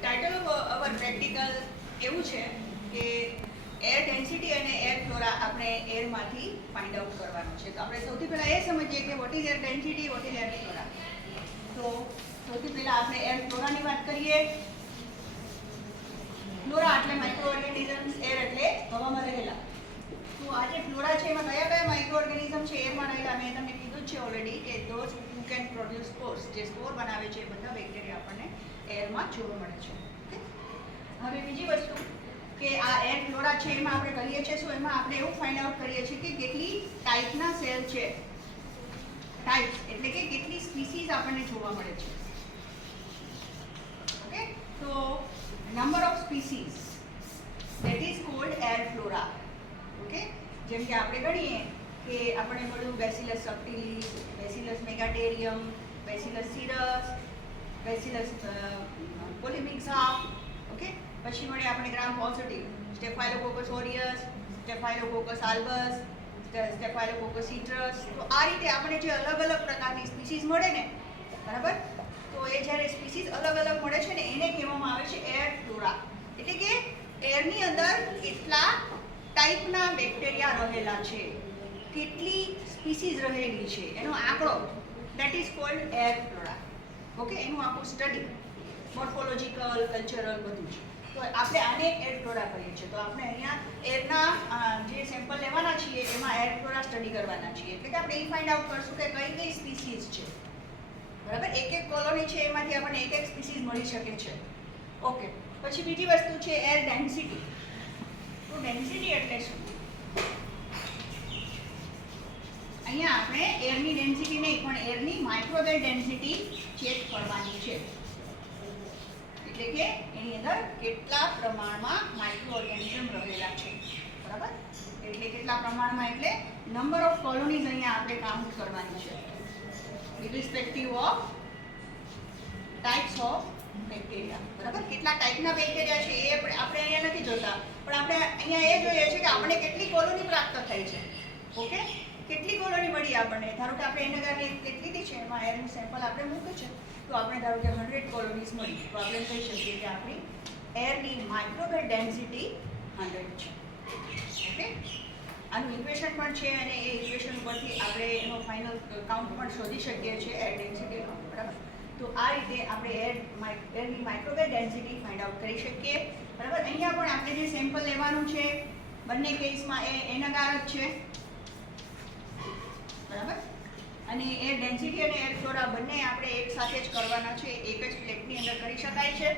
Title of our practical એવું છે કે એર ડેન્સિટી અને એર ફ્લોરા આપણે એરમાંથી ફાઇન્ડ આઉટ કરવાનું છે. તો આપણે સૌથી પહેલાં એ સમજીએ કે what is air density, what is air flora. તો સૌથી પહેલાં આપણે એર ફ્લોરાની વાત કરીએ. ફ્લોરા એટલે માઇક્રો ઓર્ગેનિઝમ્સ, એર એટલે હવામાં રહેલા. તો આ જે ફ્લોરા છે એમાં કયા કયા માઇક્રો ઓર્ગેનિઝમ છે એરમાં રહેલા? મેં તમને કીધું જ છે ઓલરેડી કે ધોઝ હુ કેન પ્રોડ્યુસ સ્પોર્સ, જે સ્પોર બનાવે છે બધા બેક્ટેરિયા આપણને એરમાં જોવા મળે છે. ઓકે. હવે બીજી વસ્તુ કે આ એર ફ્લોરા છે એમાં આપણે કરીએ છીએ શું, એમાં આપણે એવું ફાઇન્ડ આઉટ કરીએ છીએ કે કેટલી ટાઈપના સેલ છે. ટાઈપ્સ એટલે કે કેટલી સ્પીસીઝ આપણને જોવા મળે છે. ઓકે. તો number of species that is called air flora. Okay. જેમ કે આપણે ગણીએ કે આપણે મળ્યું Bacillus subtilis, Bacillus megaterium, Bacillus cereus, Bacillus polymyxa. Okay. પછી મળે આપણે ગ્રામ પોઝિટિવ સ્ટેફાઇલોકોકસ ઓરિયસ, સ્ટેફાઇલોકોકસ આલ્બસ, સ્ટેફાઇલોકોકસ સિટ્રસ. તો આ રીતે આપણે જે અલગ અલગ પ્રકારની સ્પીસીઝ મળે ને, બરાબર, તો એ જ્યારે સ્પીસીઝ અલગ અલગ મળે છે ને એને કહેવામાં આવે છે એર ફ્લોરા. એટલે કે એરની અંદર કેટલા ટાઈપના બેક્ટેરિયા રહેલા છે, કેટલી સ્પીસીઝ રહેલી છે, એનો આંકડો, that is called air flora. Okay. એનું આખું સ્ટડી મોર્ફોલોજીકલ, કલ્ચરલ બધું છે. તો આપણે આને એર ફ્લોરા કહીએ છીએ. તો આપણે અહીંયા એરના જે સેમ્પલ લેવાના છીએ એમાં એર ફ્લોરા સ્ટડી કરવાના છીએ. એટલે કે આપણે એ ફાઇન્ડ આઉટ કરશું કે કઈ કઈ સ્પીસીઝ છે, બરાબર. એક એક કોલોની છે એમાંથી આપણને એક એક સ્પીસીઝ મળી શકે છે. ઓકે. પછી બીજી વસ્તુ છે એર ડેન્સિટી. તો ડેન્સિટી એટલે શું? અહીંયા આપણે એરની ડેન્સિટી નહીં પણ એરની માઇક્રોવેલ ડેન્સિટી ચેક કરવાની છે. એટલે કે એની અંદર કેટલા પ્રમાણમાં માઇક્રો ઓર્ગેનિઝમ રહેલા છે, બરાબર. એટલે કેટલા પ્રમાણમાં એટલે નંબર ઓફ કોલોનીઝ અહીંયા આપણે કાઉન્ટ કરવાની છે irrespective of types of bacteria, બરાબર. કેટલા ટાઈપના બેક્ટેરિયા છે એ આપણે અહીંયા નથી જોતા, પણ આપણે અહીંયા એ જોઈએ છે કે આપણે કેટલી કોલોની પ્રાપ્ત થઈ છે. ઓકે. કેટલી કોલોની મળી આપણને. ધારો કે આપણે એનએગારની એક પ્લેટ લીધી છે, એમાં એરનું સેમ્પલ આપણે મૂક્યું છે, તો આપણે ધારો કે 100 કોલોનીઝ મળી, તો આપણે કહી શકીએ કે આપણી એરની માઇક્રોવેલ ડેન્સિટી 100 છે. ઓકે. આનું ઇક્વેશન પણ છે અને એ ઇક્વેશન પરથી આપણે એનો ફાઇનલ કાઉન્ટ પણ શોધી શકીએ છીએ એર ડેન્સિટીનો, બરાબર. તો આ રીતે આપણે એરની માઇક્રોવેલ ડેન્સિટી ફાઇન્ડ આઉટ કરી શકીએ, બરાબર. અહીંયા પણ આપણે જે સેમ્પલ લેવાનું છે બંને કેસમાં એ એનએગાર જ છે, બરાબર. અને એર ડેન્સિટી અને એર ફ્લોરા બંને આપણે એક સાથે જ કરવાના છે, એક જ પ્લેટની અંદર કરી શકાય છે.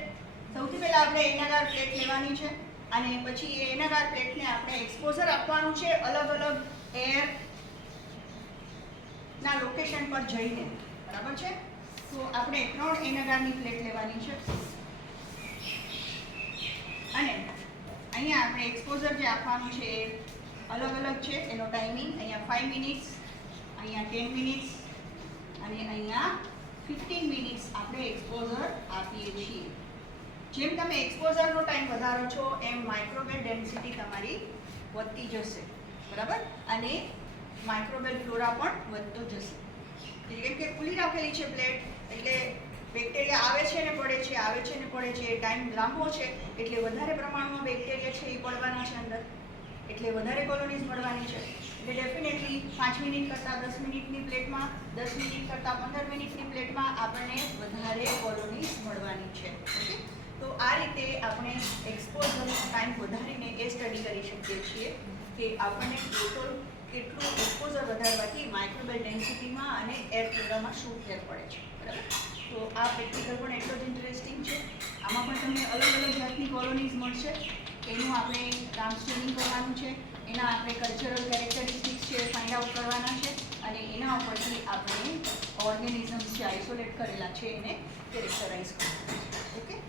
સૌથી પહેલાં આપણે એનએગાર પ્લેટ લેવાની છે અને પછી એ એનએગાર પ્લેટને આપણે એક્સપોઝર આપવાનું છે અલગ અલગ એરના લોકેશન પર જઈને, બરાબર છે. તો આપણે 3 એનએગારની પ્લેટ લેવાની છે અને અહીંયા આપણે એક્સપોઝર જે આપવાનું છે એ અલગ અલગ છે. એનો ટાઈમિંગ અહીંયા 5 મિનિટ્સ, અહીંયા 10 મિનિટ્સ અને અહીંયા 15 મિનિટ્સ આપણે એક્સપોઝર આપીએ છીએ. જેમ તમે એક્સપોઝરનો ટાઈમ વધારો છો એમ માઇક્રોવેલ ડેન્સિટી તમારી વધતી જશે, બરાબર. અને માઇક્રોવેલ ફ્લોરા પણ વધતો જશે. કેમ કે ખુલ્લી રાખેલી છે પ્લેટ એટલે બેક્ટેરિયા આવે છે ને પડે છે, આવે છે ને પડે છે. ટાઈમ લાંબો છે એટલે વધારે પ્રમાણમાં બેક્ટેરિયા છે એ પડવાના છે અંદર, એટલે વધારે કોલોનીઝ મળવાની છે. એટલે ડેફિનેટલી 5 મિનિટ કરતાં 10 મિનિટની પ્લેટમાં, 10 મિનિટ કરતાં 15 મિનિટની પ્લેટમાં આપણને વધારે કોલોનીઝ મળવાની છે. ઓકે. તો આ રીતે આપણે એક્સપોઝરનો ટાઈમ વધારીને એ સ્ટડી કરી શકીએ છીએ કે આપણને ટોટલ કેટલું એક્સપોઝર વધારવાથી માઇક્રોવેલ ડેન્સિટીમાં અને એર ફ્લોરામાં શું ફેર પડે છે, બરાબર. તો આ પ્રેક્ટિકલ પણ એટલો જ ઇન્ટરેસ્ટિંગ છે. આમાં પણ તમને અલગ અલગ જાતની કોલોનીઝ મળશે. એનું આપણે ટ્રાન્સફરિંગ કરવાનું છે, એના આપણે કલ્ચરલ કેરેક્ટરિસ્ટિક્સ છે ફાઇન્ડ આઉટ કરવાના છે અને એના ઉપરથી આપણે ઓર્ગેનિઝમ્સ જે આઇસોલેટ કરેલા છે એને કેરેક્ટરાઇઝ કરવાના છે. ઓકે.